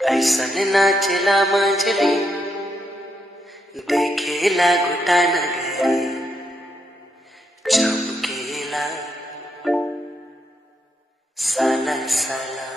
ऐसन नाचेला मंजली देखेला गोटा नगरी चमकेला साला साला